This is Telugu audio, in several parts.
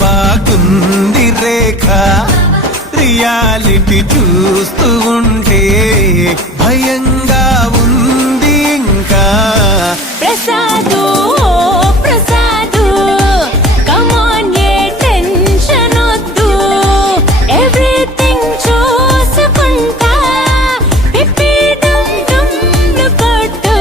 బాగుంది రేఖ రియాలిటీ చూస్తూ ఉంటే భయంగా ఉంది ఇంకా ప్రసాదు ప్రసాదు కమాన్ ఏ టెన్షన్ వద్దు ఎవ్రీథింగ్ చూసుకుంటా పిప్పి డమ్ డమ్ కొట్టు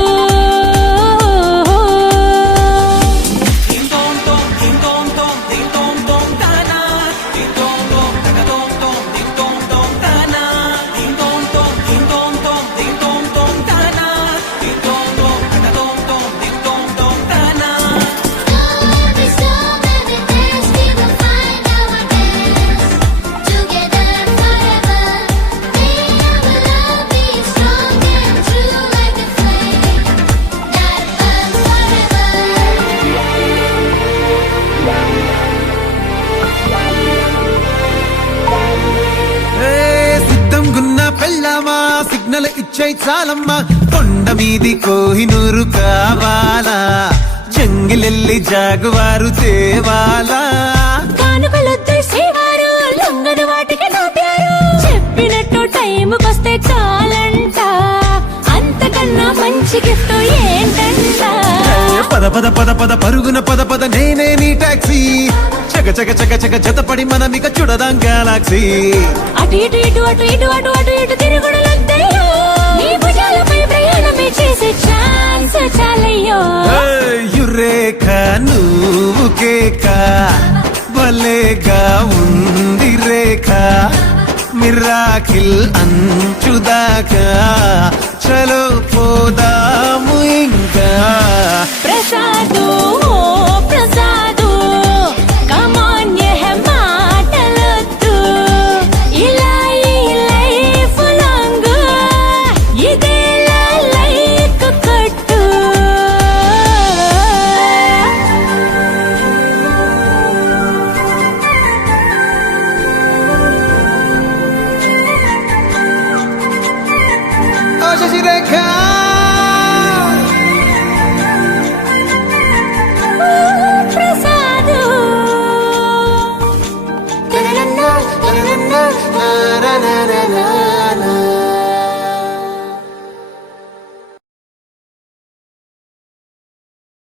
పెళ్ళామా సిగ్నల్ ఇచ్చే చాలమ్మా కొండ మీది కోహినూరు కావాలా జంగిలెల్లి జాగువారు తేవాలా కానుకలొద్దు శ్రీవారు లొంగని వాటికి నోపారు చెప్పినట్టు టైంకొస్తే చాలంట అంతకన్నా మంచి గిఫ్ట్ ఏంటంట పద పద పద పద పరుగున పద పద నేనే నీ టాక్సీ చక చక చక చక జతపడి మనమిక చూడదాం గెలాక్సీ అటు ఇటు ఇటు అటు ఇటు అటు అటు ఇటు తిరుగుడులొద్దయ్యో నీ భుజాలపై ప్రయాణమే చేసే ఛాన్స్ చాలయ్యో యురేఖ నువ్వు కేక భలేగా ఉంది రేఖ మిరాకిల్ అంచుదాకా చలో పోదాము ఇంకా ప్రసాదు ప్రసాదు కమాన్ ఏ మాటలొద్దు ఇలా ఈ లైఫ్ లాంగ్ ఇదేలా లైక్ కొట్టు Sasirekha Prasad na na na na na na